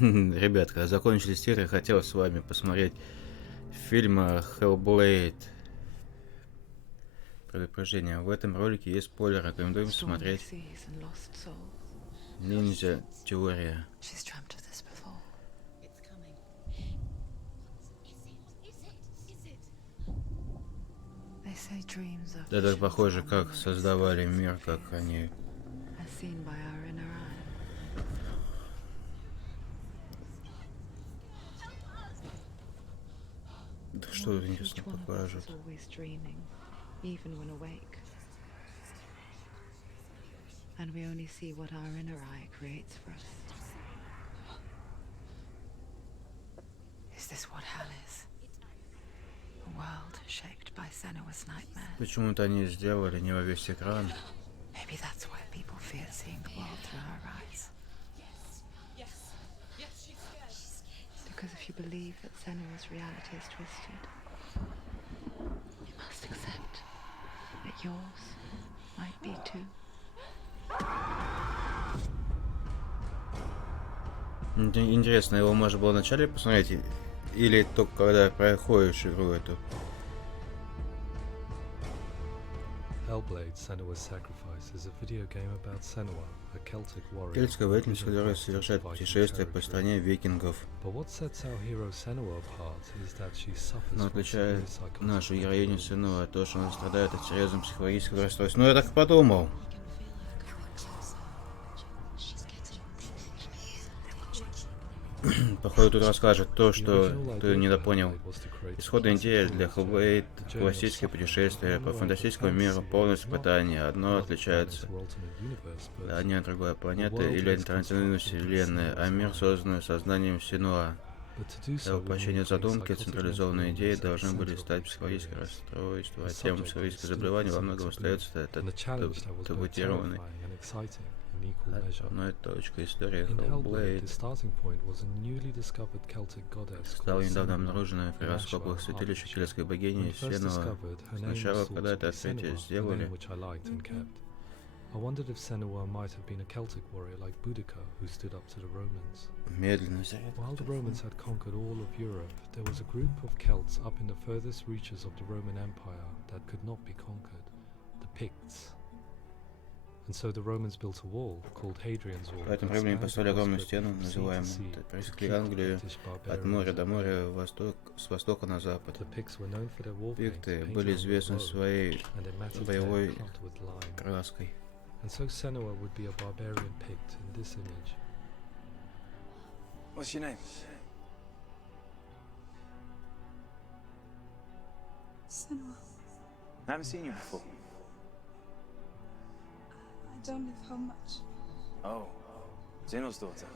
Ребят, когда закончились титры, хотел с вами посмотреть фильм Hellblade. Предупреждение. В этом ролике есть спойлер. Рекомендуем смотреть. Ниндзя теория. Это похоже, как создавали мир, как они... Да что тут интересно покажут. And we only see what our inner eye creates for us. Is this what hell is? A world shaped by Senua's nightmare. Почему-то они сделали не во весь экран. Maybe that's why people fear seeing the world through her eyes. Because if you believe that Senua's reality is twisted, you must accept that yours might be too. Интересно, его можно было вначале посмотреть, или только когда проходишь игру эту? Hellblade: Senua's Sacrifice is a video game about Senua, a Celtic warrior. Кельтская воительница, которая совершает путешествие по стране викингов. Но отличает нашу героиню Senua то, что она страдает от серьезного психологического расстройства. Ну, я так и подумал. Походу, тут расскажет то, что ты недопонял. Исходная идея для Hellblade — классическое путешествие по фантастическому миру, полное испытание. Одно отличается одна от другой планеты или альтернативной вселенной, а мир, созданный сознанием Senua. Для воплощения задумки централизованные идеи должны были стать психологическое расстройство, а тема психологического заболевания во многом остается табуированной. Одной точкой истории Hellblade стала недавно обнаруженная в раскопах святилища кельтской богини Senua. Сначала, когда это открытие сделали, медленно заряд. While the Romans had conquered all of Europe, there was a group of Celts up in the furthest reaches of the Roman Empire that could not be conquered, the Picts. And so the Romans built a wall called Hadrian's Wall. В этом времени построили огромную стену, называемую, пересекли Англию от моря до моря с востока на запад. Пикты были известны своей боевой краской. And so Senua would be a barbarian Pict in this image. What's your name? Senua. I haven't seen you before. I don't live home much. Oh, Zeno's daughter.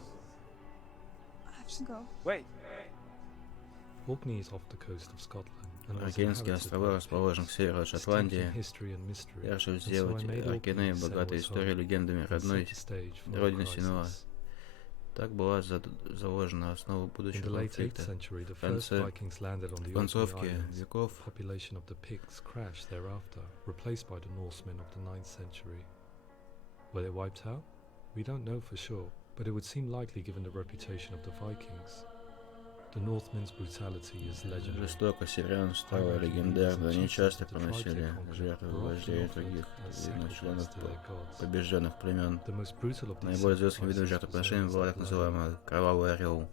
I have to go. Wait. Orkney is off the coast of Scotland. Океанские острова расположены к северу от Шотландии. Я решил сделать Оркней богатой историей, легендами родной родины Senua. Так была заложена основа будущего конфликта. В концовке веков Were they wiped out? We don't know for sure, but it would seem likely given the reputation of the Vikings. The Northmen's brutality is legendary. Жестоко северян стало легендарно. Они часто приносили жертвы вождей других видных членов побежденных племен. Наиболее известным видом жертвоприношения была так называемая Кровавый Орел.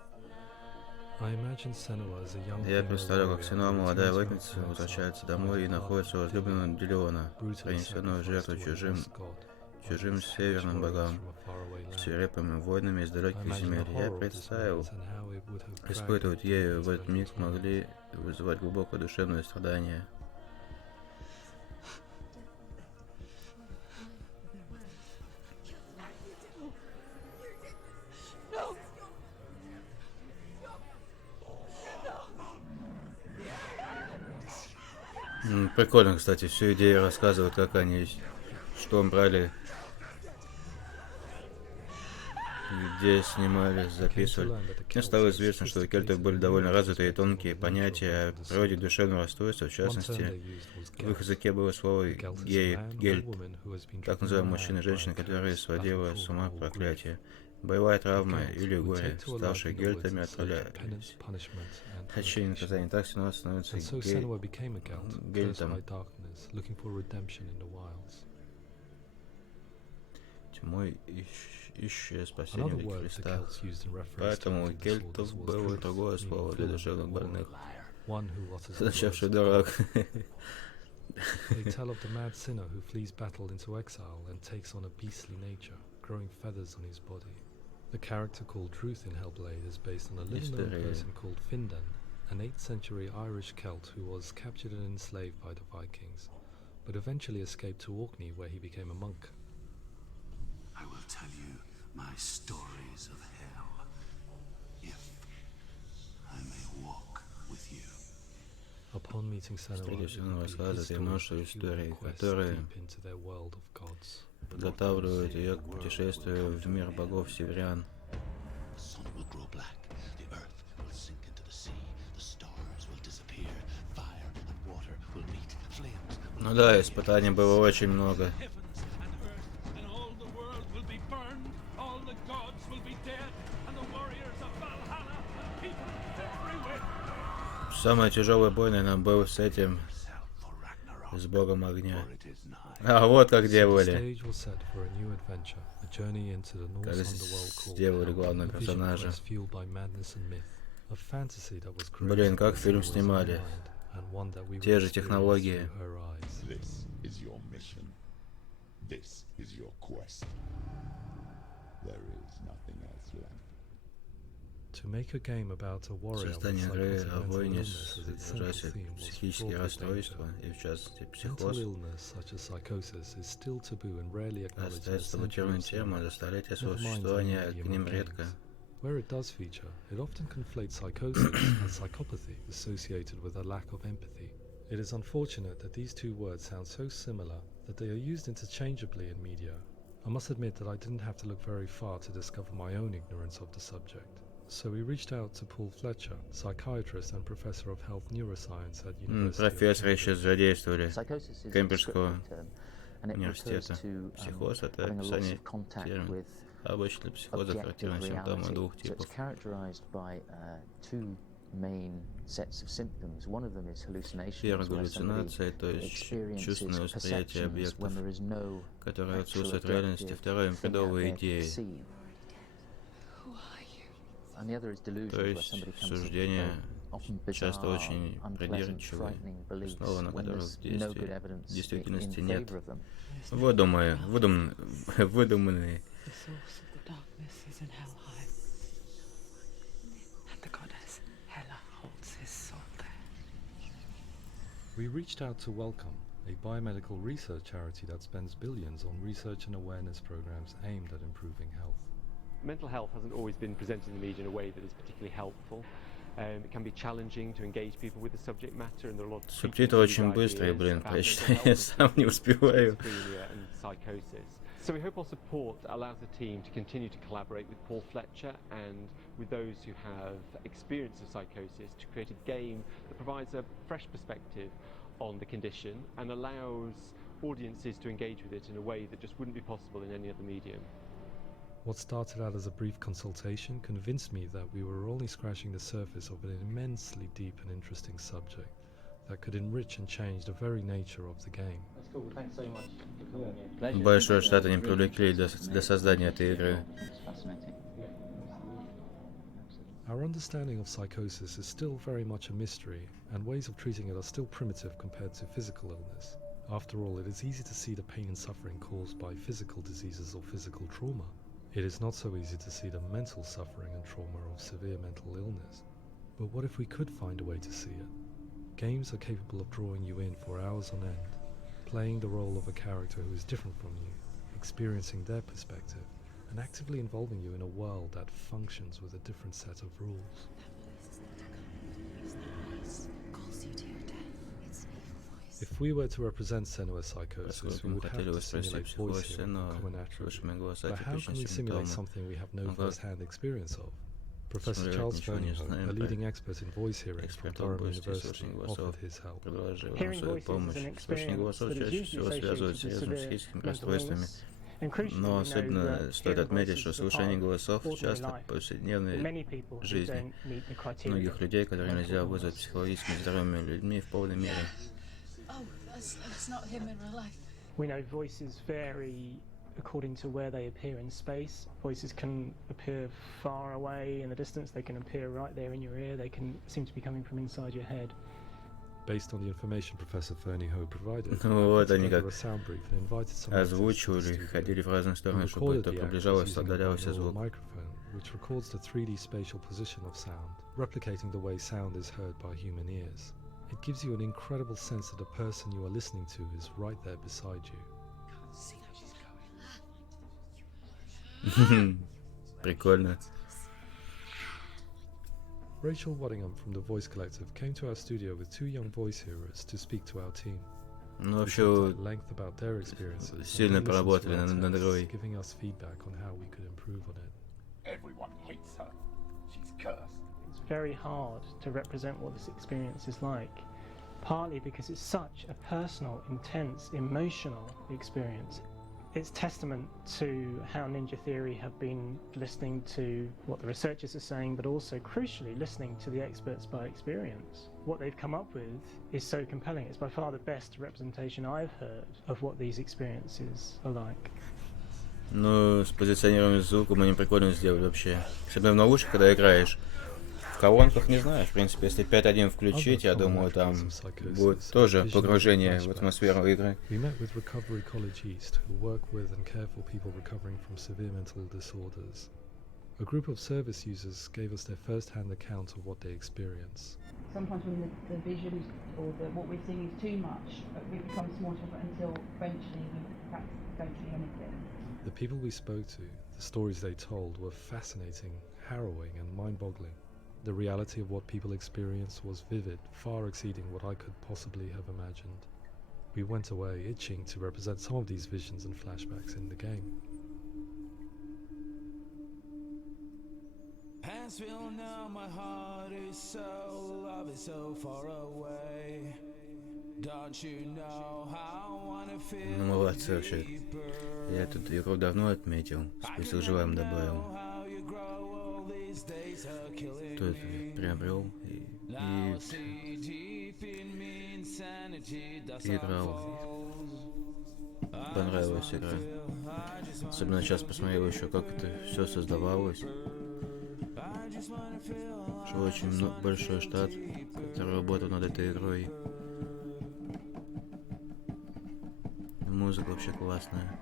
Я представляю, как Senua, молодая воительница, возвращается домой и находит своего возлюбленного Дилеона, принесенного в жертву чужим северным богам, свирепыми войнами из далеких земель. Я представил, испытывать ею в этот миг могли вызывать глубокое душевное страдание. Прикольно, кстати, всю идею рассказывают, как они, что брали, где снимали, записывали. Мне стало известно, что у кельтов были довольно развитые и тонкие понятия о природе душевного расстройства. В частности, в их языке было слово гельт, так называемые мужчины и женщины, которые сводило с ума проклятие. Боевая травма Guilt или would горе. take to a life Ставшие in the woods гельтами in search of отправлялись. penance, punishment, and Отчаяние наказание. purification. Так Сенуа становится And so Senua became a Gelt, cursed гельтом. by darkness, looking for redemption in the wilds. Тьмой ищущее спасение Another в word the Христа. Celts used in reference to Поэтому у mental кельтов disorders was было druth, другое meaning слово для fool душевных or больных, one who utters the words означавшее of дурак. God. They tell of the mad sinner who flees battle into exile and takes on a beastly nature, growing feathers on his body. The character called Truth in Hellblade is based on a little-known История. person called Findan, an 8th century Irish Celt who was captured and enslaved by the Vikings, but eventually escaped to Orkney where he became a monk. I will tell you my stories of hell, if I may walk with you. Upon meeting Senua, Встретившись, it он would be рассказывает his ей story множество of human историй, quest которые deep into their world of gods. подготавливают ее к путешествию в мир богов северян. The sun will grow black, the earth will sink into the sea, the stars will disappear, fire and water will meet, flames will Ну да, испытаний было очень много. Heavens and earth, and all the world will be burned, all the gods will be dead, and the warriors of Valhalla and people everywhere. Самое тяжелое бой, наверное, был с этим, yourself for Ragnarok, с богом огня. for it is nigh. А вот как So the делали. stage was set for a new adventure, a journey into the Norse Как underworld called сделали Hell, главного a vision персонажа. quest fueled by madness and myth, a fantasy that was Блин, created как by фильм Senua's снимали. mind, and one that we Те would же experience технологии. through her eyes. This is your mission. This is your quest. There is nothing else left. To make a game about a warrior with Создание игры psychotic о mental войне illness as its central содержащей theme was психические fraught with расстройства, danger. и в частности Mental психоз, illness, such as psychosis, is still taboo and rarely acknowledged in the остается табуированной centuries темой, later. за столетия Never своего mind in the существования к medium ним of редко. games. Where it does feature, it often conflates psychosis and psychopathy associated with a lack of empathy. It is unfortunate that these two words sound so similar that they are used interchangeably in media. I must admit that I didn't have to look very far to discover my own ignorance of the subject. So we reached out to Paul Fletcher, psychiatrist and professor of health neuroscience at University of Профессоры еще Cambridge. задействовали Psychosis is a Кембриджского descriptive term, and it refers университета. to Психоз — это having a loss описание of contact термина. with Обычно для психоза objective характерны симптомы reality. двух So it's типов. characterized by two main sets of symptoms. One of them is hallucinations, Первая where somebody галлюцинация, то есть experiences чувственное восприятие perceptions объектов, when there is no которые actual отсутствуют в реальности. objective Второе — thing out бредовые there to идеи, perceive. Who are you? And the other is delusions, то where есть somebody comes up with суждения, often часто bizarre, очень unpleasant, придирчивые, frightening beliefs основа на when которых there's в no good действии evidence действительности in нет. favor of them. Выдуманные. The source of the darkness is in Helheim, and the goddess Hela holds his soul there. We reached out to Welcome, a biomedical research charity that spends billions on research and awareness programs aimed at improving health. Mental health hasn't always been presented in the media in a way that is particularly helpful. It can be challenging to engage people with the subject matter, and there are a lot of Субтитры очень быстрые, блин, прочитать я сам не успеваю. and psychosis. So we hope our support allows the team to continue to collaborate with Paul Fletcher and with those who have experience of psychosis to create a game that provides a fresh perspective on the condition and allows audiences to engage with it in a way that just wouldn't be possible in any other medium. What started out as a brief consultation convinced me that we were only scratching the surface of an immensely deep and interesting subject that could enrich and change the very nature of the game. That's cool. Thanks so much for coming in. Большое, что это не привлекли для создания этой игры. It's fascinating. Our understanding of psychosis is still very much a mystery, and ways of treating it are still primitive compared to physical illness. After all, it is easy to see the pain and suffering caused by physical diseases or physical trauma. It is not so easy to see the mental suffering and trauma of severe mental illness. But what if we could find a way to see it? Games are capable of drawing you in for hours on end, playing the role of a character who is different from you, experiencing their perspective, and actively involving you in a world that functions with a different set of rules. If we were to represent Senua's psychosis, Поскольку we мы would have хотели to воспроизвести simulate психоз voice hearing, Сенуа, a common attribute. слышимые голоса, But how can типичные we simulate симптомы. something we have no Ну как first-hand experience of? Professor симулировать Charles ничего не Fernyhough, знаем, a leading expert in voice hearing from эксперт в Durham области University, слышания offered голосов his help. предложил нам Hearing свою voices помощь. is an Слышание experience голосов that is чаще usually всего связывают с associated with серьезными severe психическими mental расстройствами. illness. Но особенно стоит отметить, что слушание голосов часто повседневной жизни многих людей, которые нельзя вызвать психологически здоровыми людьми в полной мере. We know voices vary according to where they appear in space. Voices can appear far away in the distance, they can appear right there in your ear, they can seem to be coming from inside your head. Based on the information Professor Fernie Ho provided, Ну вот они как озвучивали, ходили в разные стороны, чтобы это приближалось, отдалялось звук. Which records the 3D spatial position of sound, replicating the way sound is heard by human ears. It gives you an incredible sense that the person you are listening to is right there beside you. Прикольно. Rachel Waddingham from the Voice Collective came to our studio with 2 young voice hearers to speak to our team. Ну вообще сильно поработали над игрой. Giving us feedback on how we could improve on it. Everyone hates her. She's cursed. It's very hard to represent what this experience is like, partly because it's such a personal, intense, emotional experience. It's testament to how Ninja Theory have been listening to what the researchers are saying, but also crucially listening to the experts by experience. What they've come up with is so compelling. It's by far the best representation I've heard of what these experiences are like. Ну, с позиционированием звука они прикольно сделали вообще. Особенно в наушниках, когда играешь. В колонках не знаю, в принципе, если 5.1 включить, я думаю, там будет тоже погружение в атмосферу игры. We met with Recovery College East, who work with and care for people recovering from severe mental disorders. A group of service users gave us their first-hand account of what they experience. Sometimes when the vision or what we're seeing is too much, it becomes more difficult until eventually we perhaps don't see anything. The people we spoke to, the stories they told, were fascinating, harrowing, and mind-boggling. The reality of what people experienced was vivid, far exceeding what I could possibly have imagined. We went away itching to represent some of these visions and flashbacks in the game. Passville, now my heart is so, love is so far away. Don't you know how I wanna feel. Ну, молодцы вообще. Я эту игру давно отметил, список желаем добавил. Тут приобрел и играл. Понравилась игра. Особенно сейчас посмотрел еще, как это все создавалось. Что очень большой штат, который работал над этой игрой. Музыка вообще классная.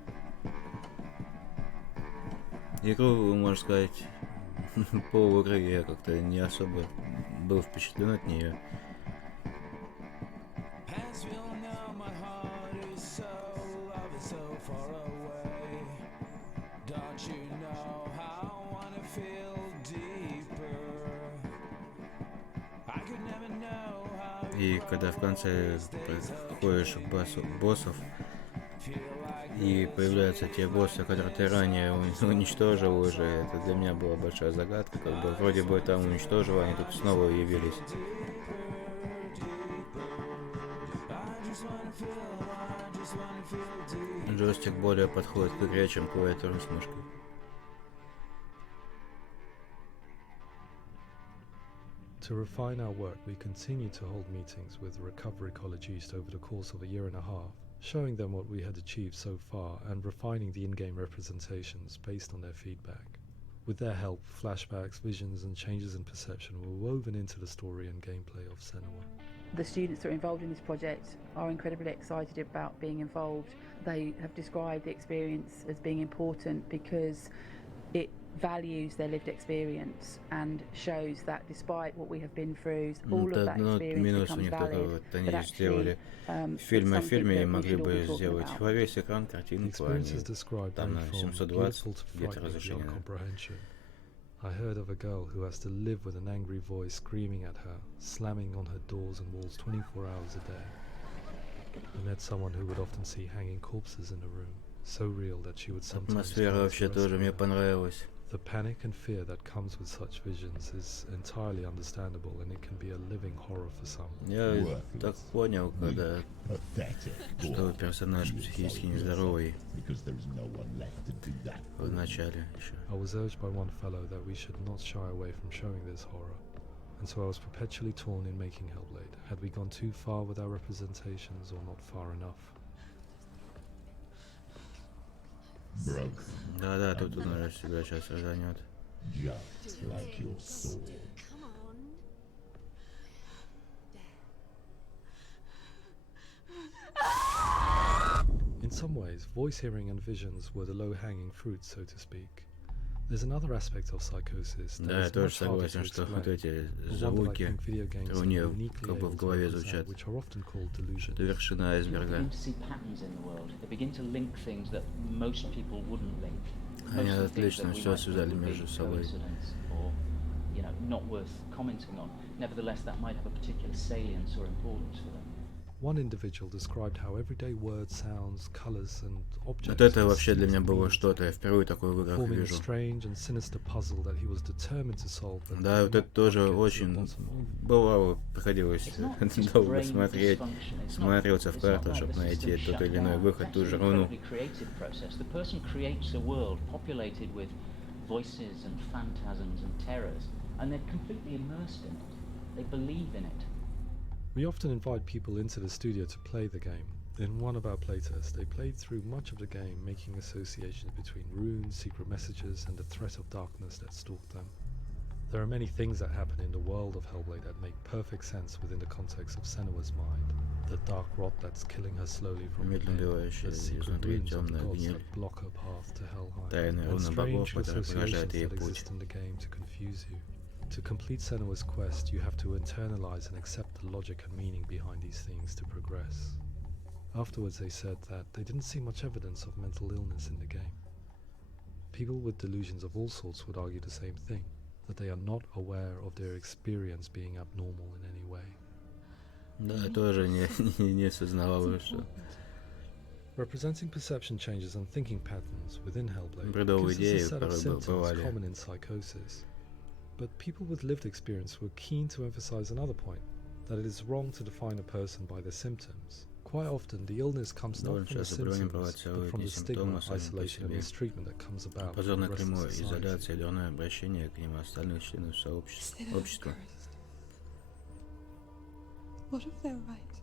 Игру, можно сказать, по игры я как-то не особо был впечатлен от нее. И когда в конце подходишь к боссов, и появляются те боссы, которые ты ранее уничтожил уже, это для меня была большая загадка, как бы вроде бы там уничтожил, они тут снова явились. Джойстик более подходит к игре, чем клавиатура с мышкой. To refine our work, we continue to hold meetings with Recovery College East over the course of a year and a half, showing them what we had achieved so far and refining the in-game representations based on their feedback. With their help, flashbacks, visions and changes in perception were woven into the story and gameplay of Senua. The students that are involved in this project are incredibly excited about being involved. They have described the experience as being important because it values their lived experience and shows that despite what we have been through, all of that experience becomes valid. But actually, в фильме могли бы сделать во весь экран картинку, а не там на 720 где-то разрешение. I heard of a girl who has to live with an angry voice screaming at her, slamming on her doors and walls 24 hours a day. I met someone who would often see hanging corpses in a room, so real that she would sometimes. Атмосфера вообще тоже мне понравилась. The panic and fear that comes with such visions is entirely understandable, and it can be a living horror for some. Я так понял, когда что персонаж психически нездоровый в начале еще. I was urged by one fellow that we should not shy away from showing this horror, and so I was perpetually torn in making Hellblade. Had we gone too far with our representations or not far enough? Да, тут он уже себя сейчас разонет. In some ways, voice hearing and visions were the low-hanging fruit, so to speak. There's another aspect of psychosis that Да, я is тоже much harder to согласен, что вот explain, эти but one that I звуки, think video games которые у are нее uniquely как бы в able to голове represent, звучат, which are often called delusions. это вершина People айсберга. begin to see patterns in the world. They begin to link things that most people wouldn't link. Они Most of the things отлично that we все might think связали would be между собой. coincidence or, not worth commenting on. Nevertheless, that might have a particular salience or importance for them. One individual described how everyday words, sounds, colors, and objects Вот это вообще для меня было что-то, я впервые такое в играх forming a вижу. strange and sinister puzzle that he was determined to solve. but Да, could вот это not тоже quite get to the очень bottom of. бывало, приходилось It's not just долго brain смотреть, dysfunction. смотрелся в It's not карту, like чтобы the найти system тот shut или иной down. выход, It's ту же actually an руну. incredibly creative process. The person creates a world populated with voices and phantasms and terrors, and they're completely immersed in it. They believe in it. We often invite people into the studio to play the game. In one of our playtests, they played through much of the game, making associations between runes, secret messages, and the threat of darkness that stalked them. There are many things that happen in the world of Hellblade that make perfect sense within the context of Senua's mind. The dark rot that's killing her slowly from within, Медленно the secret изнутри runes of the темная gods гниль, that block her path to Helheim, тайные and руны богов, strange которые преграждают associations ей that путь. exist in the game to confuse you. To complete Senua's quest, you have to internalize and accept the logic and meaning behind these things to progress. Afterwards, they said that they didn't see much evidence of mental illness in the game. People with delusions of all sorts would argue the same thing, that they are not aware of their experience being abnormal in any way. Да, я тоже не осознавал, что Representing perception changes and thinking patterns within Hellblade бредовые gives us a идеи set of порой symptoms бывали. common in psychosis. But people with lived experience were keen to emphasize another point, that it is wrong to define a person by their symptoms. Quite often, the illness comes not Довольно from the часто заболевания symptoms, бывают but from одни the stigma, симптомы сами по isolation, and себе. mistreatment that comes about from Позорное the rest клеймо, of society. изоляция, дурное обращение к ним остальных членов общества. What if they're right?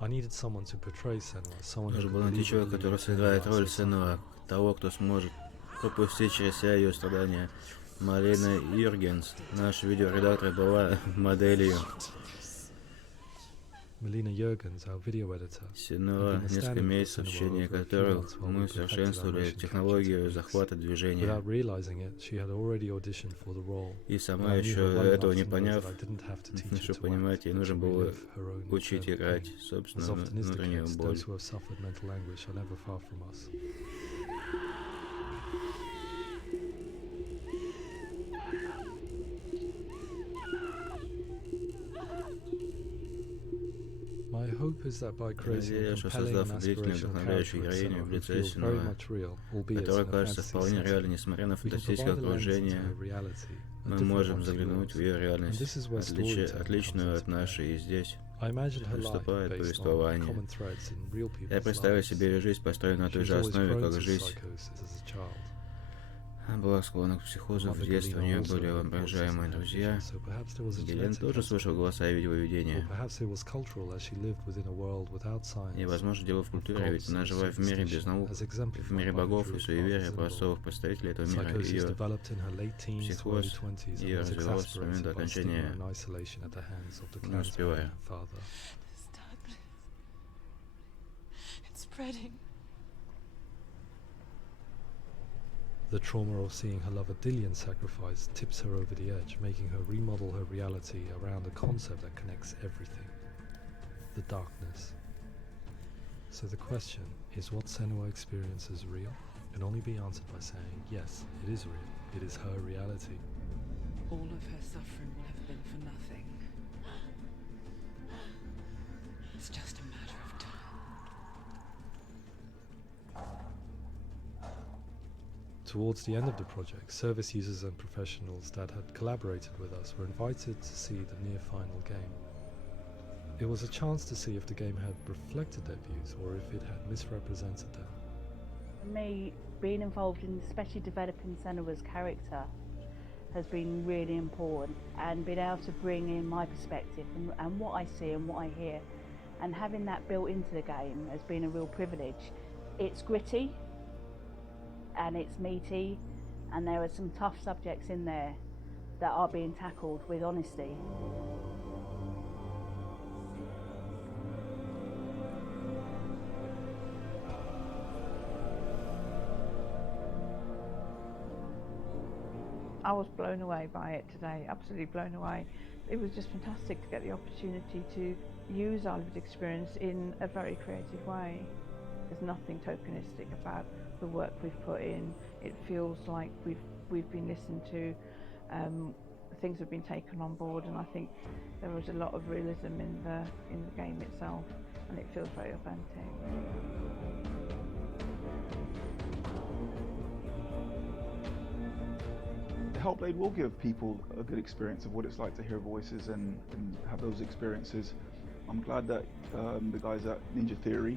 I needed someone to portray Senua, someone who Нужно could было найти believe человека, который сыграет роль Senua, того, кто сможет пропустить через себя ее страдания. Марина Юргенс, наш видеоредактор, была моделью. Melina Jurgens, our video editor, Senua, несколько месяцев, в течение которых мы совершенствовали технологию захвата движения. Without realizing it, she had already auditioned for the role. И сама еще этого не поняв, чтобы понимать, ей нужно было учить играть собственную внутреннюю боль. Those who have suffered mental anguish are never far from us. My hope is that by creating a Надеюсь, что compelling создав and удивительную, aspirational вдохновляющую character героиню who в лице feels very Senua, much real, albeit которая in a кажется fantasy вполне setting, реальной, несмотря на we can фантастическое provide a lens into окружение, her reality, a мы different можем one to заглянуть в yours. ее реальность, And this is where storytelling отличную comes от into play. нашей, и здесь I imagine her life выступает based on повествование. common threads in real Я people's представляю lives. себе ее жизнь, построенную на той She же was always основе, prone как to жизнь. psychosis as a child. Она была склонна к психозу в детстве, у нее были воображаемые друзья. Гелен тоже слышал голоса и видел видения. И, возможно, дело в культуре, ведь она жила в мире без наук, в мире богов и суеверия простых представителей этого мира. Ее психоз, ее развивался с момента окончания, не успевая. The trauma of seeing her lover Dillian sacrificed tips her over the edge, making her remodel her reality around a concept that connects everything: the darkness. So the question is, what Senua experiences real? Can only be answered by saying, yes, it is real. It is her reality. All of her suffering will have been for nothing. It's just a matter of time. Towards the end of the project, service users and professionals that had collaborated with us were invited to see the near-final game. It was a chance to see if the game had reflected their views or if it had misrepresented them. For me, being involved in especially developing Senua's character has been really important, and being able to bring in my perspective and what I see and what I hear, and having that built into the game has been a real privilege. It's gritty and it's meaty, and there are some tough subjects in there that are being tackled with honesty. I was blown away by it today, absolutely blown away. It was just fantastic to get the opportunity to use our lived experience in a very creative way. There's nothing tokenistic about the work we've put in. It feels like we've been listened to, things have been taken on board, and I think there was a lot of realism in the game itself, and it feels very authentic. Hellblade will give people a good experience of what it's like to hear voices and have those experiences. I'm glad that the guys at Ninja Theory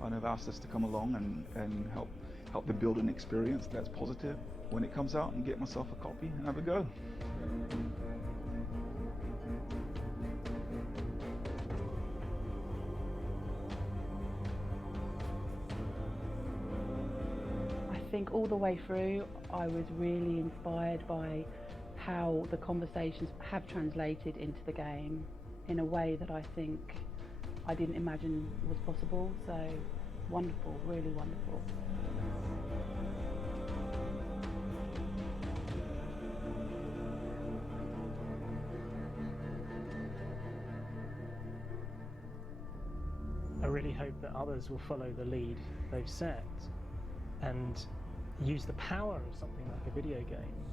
have asked us to come along and help them build an experience that's positive when it comes out, and get myself a copy and have a go. I think all the way through I was really inspired by how the conversations have translated into the game in a way that I think I didn't imagine was possible. So wonderful, really wonderful. I really hope that others will follow the lead they've set and use the power of something like a video game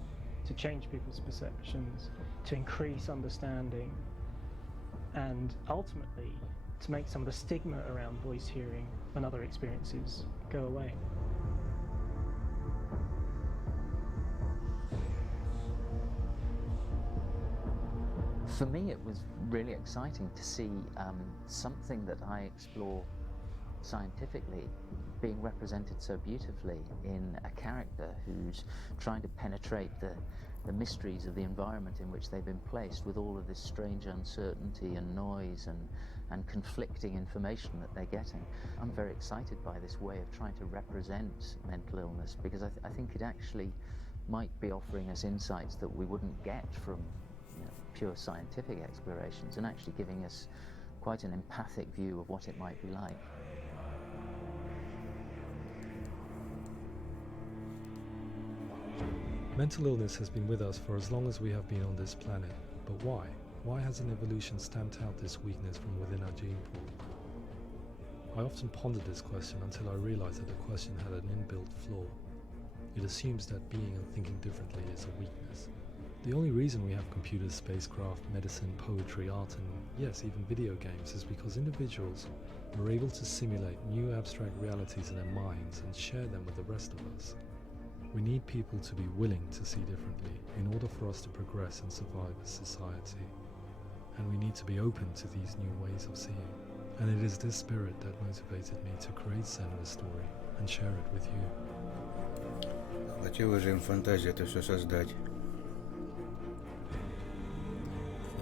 to change people's perceptions, to increase understanding, and ultimately to make some of the stigma around voice hearing and other experiences go away. For me, it was really exciting to see something that I explore scientifically being represented so beautifully in a character who's trying to penetrate the mysteries of the environment in which they've been placed, with all of this strange uncertainty and noise and conflicting information that they're getting. I'm very excited by this way of trying to represent mental illness, because I think it actually might be offering us insights that we wouldn't get from pure scientific explorations, and actually giving us quite an empathic view of what it might be like. Mental illness has been with us for as long as we have been on this planet, but why? Why hasn't evolution stamped out this weakness from within our gene pool? I often pondered this question until I realized that the question had an inbuilt flaw. It assumes that being and thinking differently is a weakness. The only reason we have computers, spacecraft, medicine, poetry, art, and yes, even video games is because individuals are able to simulate new abstract realities in their minds and share them with the rest of us. We need people to be willing to see differently in order for us to progress and survive as society. And we need to be open to these new ways of seeing. And it is this spirit that motivated me to create Senua's story and share it with you. Хватило же им фантазии это все создать.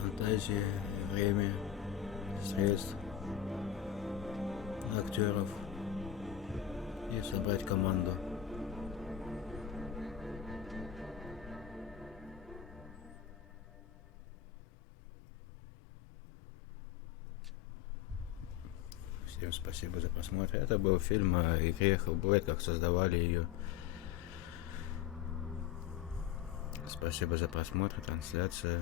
Фантазия, время, средств, актеров и собрать команду. Всем спасибо за просмотр. Это был фильм о игре Hellblade, как создавали ее. Спасибо за просмотр, трансляция.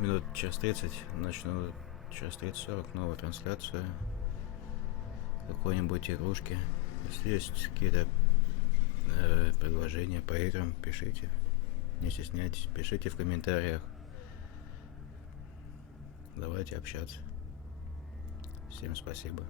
Минут через 30 начну, через 30-40 новую трансляцию какой-нибудь игрушки. Если есть какие-то предложения по играм, пишите. Не стесняйтесь, пишите в комментариях. Давайте общаться. Всем спасибо.